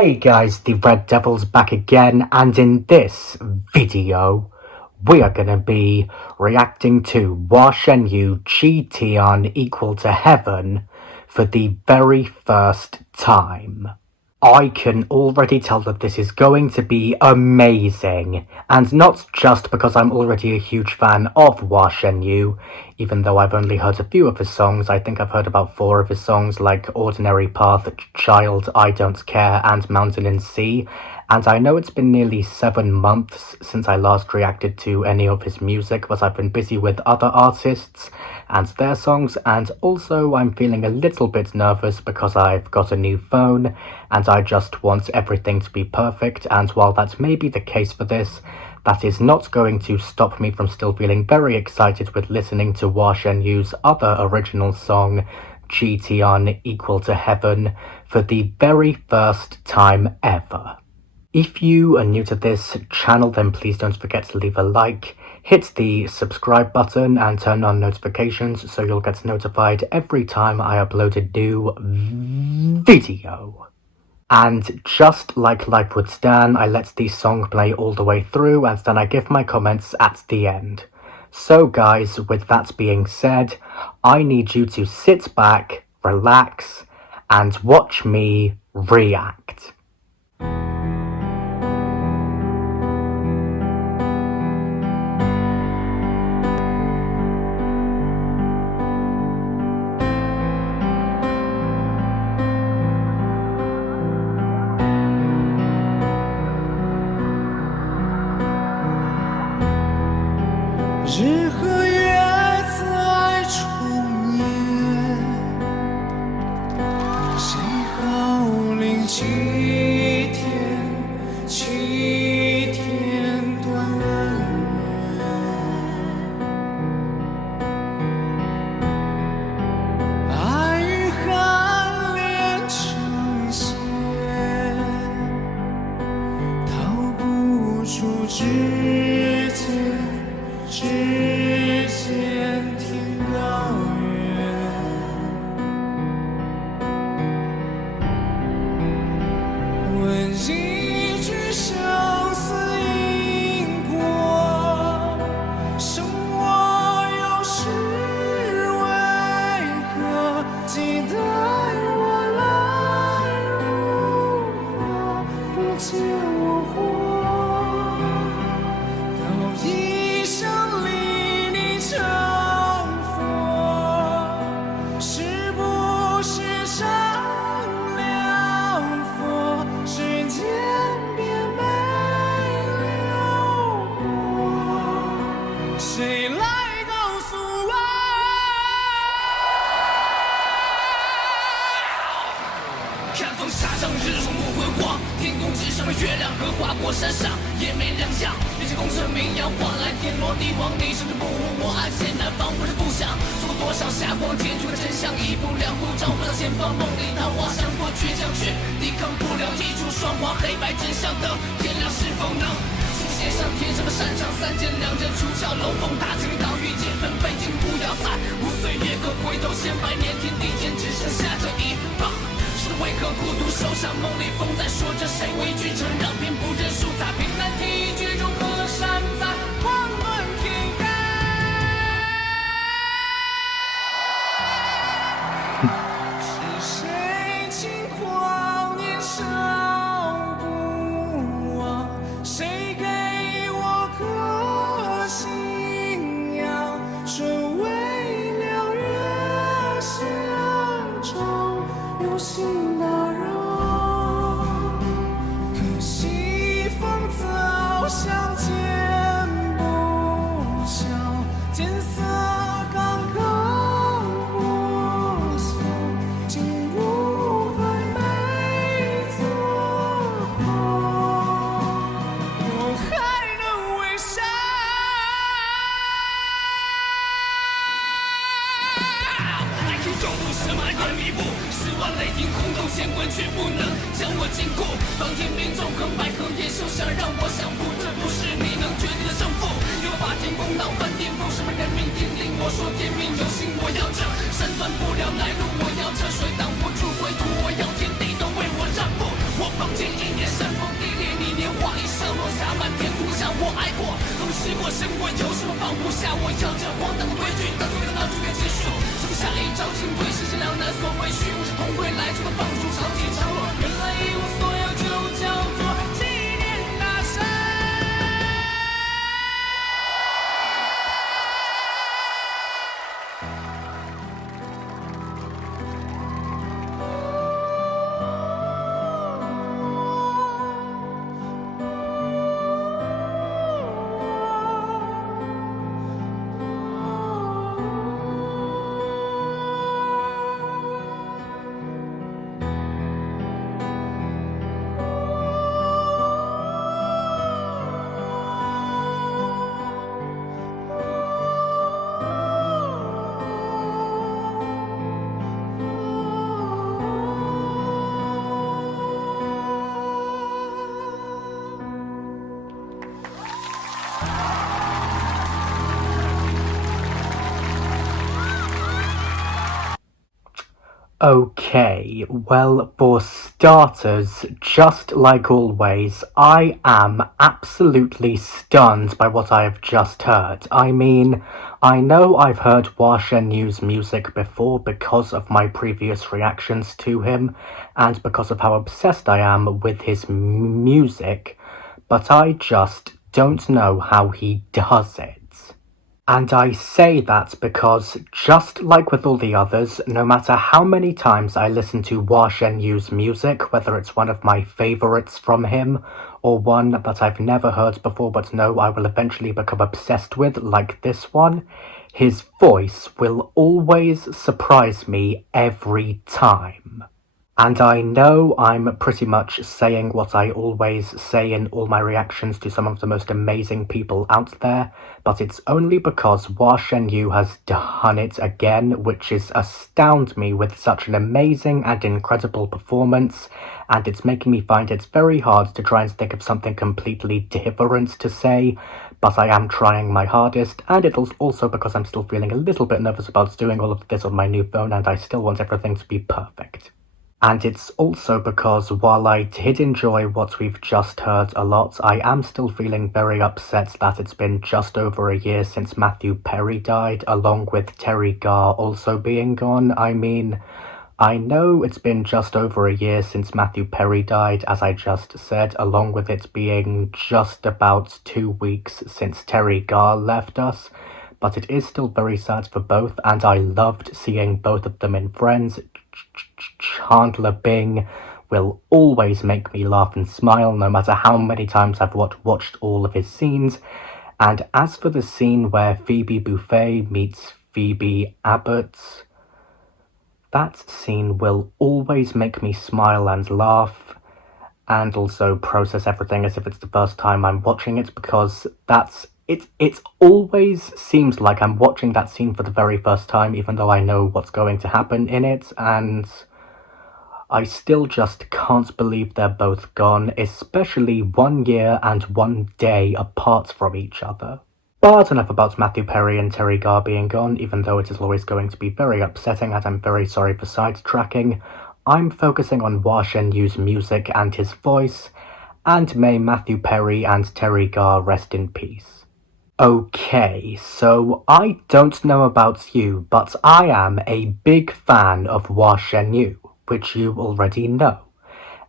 Hey guys, the Red Devil's back again, and in this video, we are gonna be reacting to Hua Chenyu Tian equal to heaven for the very first time. I can already tell that this is going to be amazing, and not just because I'm already a huge fan of Hua Chenyu, even though I've only heard a few of his songs. I think I've heard about 4 of his songs, like Ordinary Path, Child, I Don't Care, and Mountain and Sea, and I know it's been nearly 7 months since I last reacted to any of his music, but I've been busy with other artists and their songs, and also I'm feeling a little bit nervous because I've got a new phone, and I just want everything to be perfect, and while that may be the case for this, that is not going to stop me from still feeling very excited with listening to Hua Chenyu's other original song, Tian equal to heaven, for the very first time ever. If you are new to this channel, then please don't forget to leave a like, hit the subscribe button and turn on notifications so you'll get notified every time I upload a new video. And just like Life with Stan, I let the song play all the way through and then I give my comments at the end. So guys, with that being said, I need you to sit back, relax, and watch me react.日和月在重演，谁号令7天断恩怨，爱与寒连成线，逃不出指尖天高远，问一句生死因果，生我有时为何期待我来如何不见我活，到一生离你成佛，是不是成了佛，时间便没留过，谁来告诉我？看风沙上日出不辉煌，天空之上的月亮和划过山上也没两样，一起功成名扬，换来天罗地网，你甚至不如我爱现南方，我是不想做多少霞光，结局的真相一步两步找不到前方，梦里桃花闪过倔强，却抵抗不了一出双花，黑白真相等天亮是否能写上天上的山上3剑2刃出鞘，龙凤大惊岛屿皆分北京不要在无岁月可回头千百年，天地间只剩下这一棒，是为何孤独受伤，梦里风在说着谁畏惧承让，便不认输，在平淡题句中河山在混沌天边，是谁轻狂年少不忘，谁给我颗信仰，纯为了月相中有心打扰，可惜风走向见不巧，天色刚刚破晓，竟无法没做好，我还能微笑。爱情中不什么也弥补，10万雷霆轰动乾坤，却不能将我禁锢。当天命中横百合也休想让我降服，这不是你能决定的胜负。因为把天公闹翻颠覆，什么人命天令，我说天命有心，我要这身断不了来路，我要这水挡不住归途，我要天地都为我让步。我见一年山峰地裂，你年华已射落洒满天空下，我爱过，都试过胜过，有什么放不下？我要这荒诞的规矩，到最后到终点结束。剩下一朝进退，世间两难所谓虚无是同归来处的放逐，长起长落，原来一无所有就叫做纪念大山。Okay, well, for starters, just like always, I am absolutely stunned by what I have just heard. I mean, I know I've heard Hua Chenyu's music before because of my previous reactions to him, and because of how obsessed I am with his music, but I just don't know how he does it. And I say that because, just like with all the others, no matter how many times I listen to Hua Chenyu's music, whether it's one of my favourites from him, or one that I've never heard before but know I will eventually become obsessed with, like this one, his voice will always surprise me every time. And I know I'm pretty much saying what I always say in all my reactions to some of the most amazing people out there, but it's only because Hua Chenyu has done it again, which is astound me with such an amazing and incredible performance, and it's making me find it very hard to try and think of something completely different to say, but I am trying my hardest, and it's also because I'm still feeling a little bit nervous about doing all of this on my new phone, and I still want everything to be perfect. And it's also because while I did enjoy what we've just heard a lot, I am still feeling very upset that it's been just over a year since Matthew Perry died, along with Terry Garr also being gone. I mean, I know it's been just over a year since Matthew Perry died, as I just said, along with it being just about 2 weeks since Terry Garr left us, but it is still very sad for both, and I loved seeing both of them in Friends. Chandler Bing will always make me laugh and smile no matter how many times I've watched all of his scenes. And as for the scene where Phoebe Buffay meets Phoebe Abbott, that scene will always make me smile and laugh, and also process everything as if it's the first time I'm watching it, because it always seems like I'm watching that scene for the very first time, even though I know what's going to happen in it, and I still just can't believe they're both gone, especially 1 year and 1 day apart from each other. But enough about Matthew Perry and Terry Garr being gone, even though it is always going to be very upsetting, and I'm very sorry for sidetracking. I'm focusing on Hua Chenyu's music and his voice, and may Matthew Perry and Terry Garr rest in peace. Okay, so I don't know about you, but I am a big fan of Hua Chenyu, which you already know.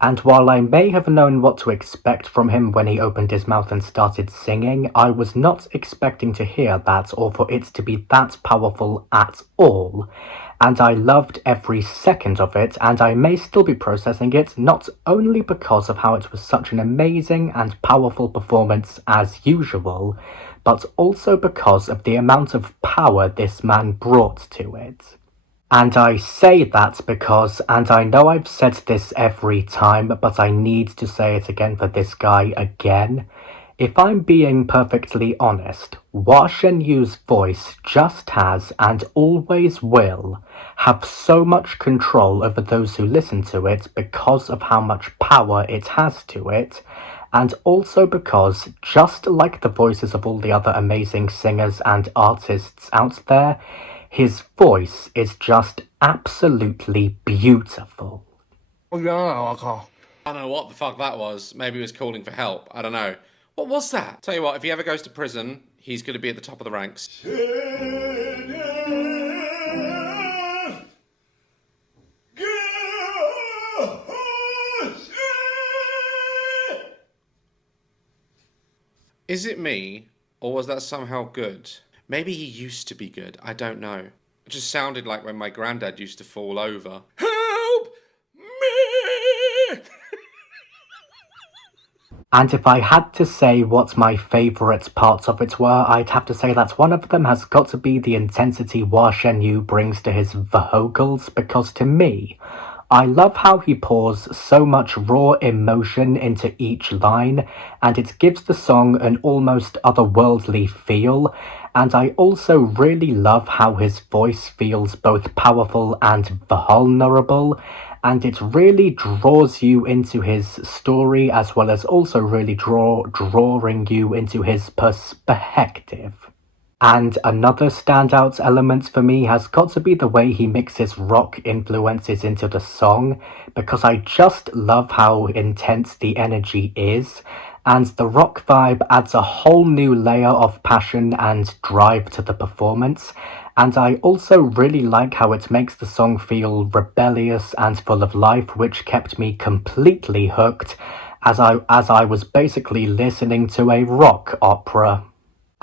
And while I may have known what to expect from him when he opened his mouth and started singing, I was not expecting to hear that or for it to be that powerful at all. And I loved every second of it, and I may still be processing it, not only because of how it was such an amazing and powerful performance as usual, but also because of the amount of power this man brought to it. And I say that because, and I know I've said this every time, but I need to say it again for this guy again. If I'm being perfectly honest, Hua Chenyu's voice just has, and always will, have so much control over those who listen to it because of how much power it has to it, and also because, just like the voices of all the other amazing singers and artists out there, his voice is just absolutely beautiful. 我冤了，我靠！ I don't know what the fuck that was. Maybe he was calling for help. I don't know. What was that? Tell you what, if he ever goes to prison, he's going to be at the top of the ranks. Is it me, or was that somehow good? Maybe he used to be good, I don't know. It just sounded like when my granddad used to fall over. Help me! And if I had to say what my favourite parts of it were, I'd have to say that one of them has got to be the intensity Hua Chenyu brings to his vocals, because to me, I love how he pours so much raw emotion into each line, and it gives the song an almost otherworldly feel, and I also really love how his voice feels both powerful and vulnerable, and it really draws you into his story as well as also really drawing you into his perspective. And another standout element for me has got to be the way he mixes rock influences into the song, because I just love how intense the energy is, and the rock vibe adds a whole new layer of passion and drive to the performance, and I also really like how it makes the song feel rebellious and full of life, which kept me completely hooked, as I was basically listening to a rock opera.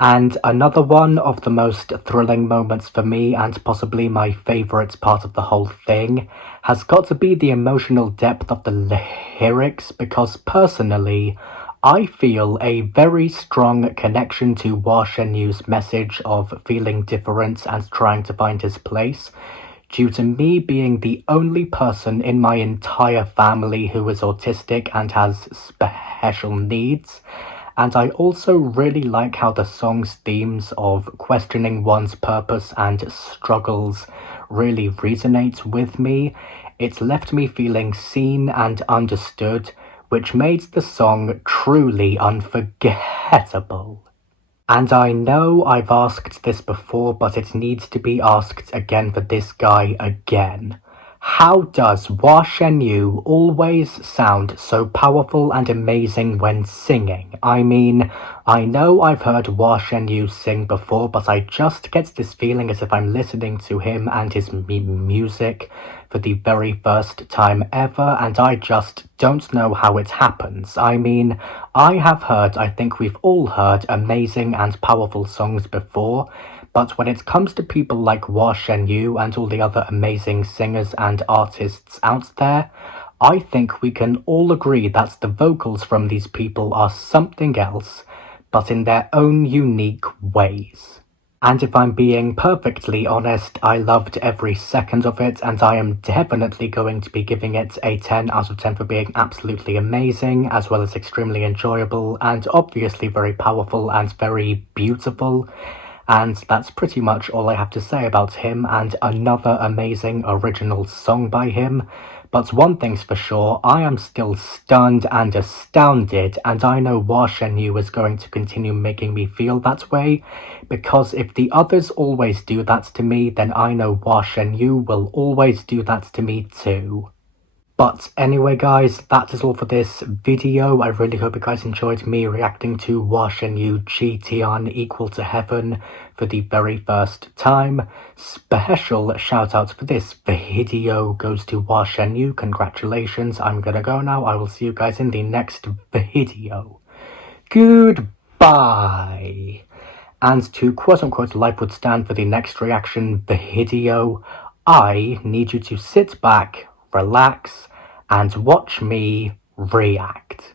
And another one of the most thrilling moments for me, and possibly my favourite part of the whole thing, has got to be the emotional depth of the lyrics, because personally, I feel a very strong connection to Hua Chenyu's message of feeling different and trying to find his place, due to me being the only person in my entire family who is autistic and has special needs. And I also really like how the song's themes of questioning one's purpose and struggles really resonate with me. It's left me feeling seen and understood, which made the song truly unforgettable. And I know I've asked this before, but it needs to be asked again for this guy again. How does Hua Chenyu always sound so powerful and amazing when singing? I mean, I know I've heard Hua Chenyu sing before, but I just get this feeling as if I'm listening to him and his music for the very first time ever, and I just don't know how it happens. I mean, I think we've all heard amazing and powerful songs before, but when it comes to people like Hua Chenyu and all the other amazing singers and artists out there, I think we can all agree that the vocals from these people are something else, but in their own unique ways. And if I'm being perfectly honest, I loved every second of it, and I am definitely going to be giving it a 10 out of 10 for being absolutely amazing, as well as extremely enjoyable, and obviously very powerful and very beautiful. And that's pretty much all I have to say about him, and another amazing original song by him. But one thing's for sure, I am still stunned and astounded, and I know Hua Chenyu is going to continue making me feel that way, because if the others always do that to me, then I know Hua Chenyu will always do that to me too. But anyway guys, that is all for this video. I really hope you guys enjoyed me reacting to Hua Chenyu Tian equal to heaven for the very first time. Special shout out for this video goes to Hua Chenyu. Congratulations. I'm gonna go now. I will see you guys in the next video. Goodbye. And to quote-unquote life would stand for the next reaction video, I need you to sit back, relax, and watch me react.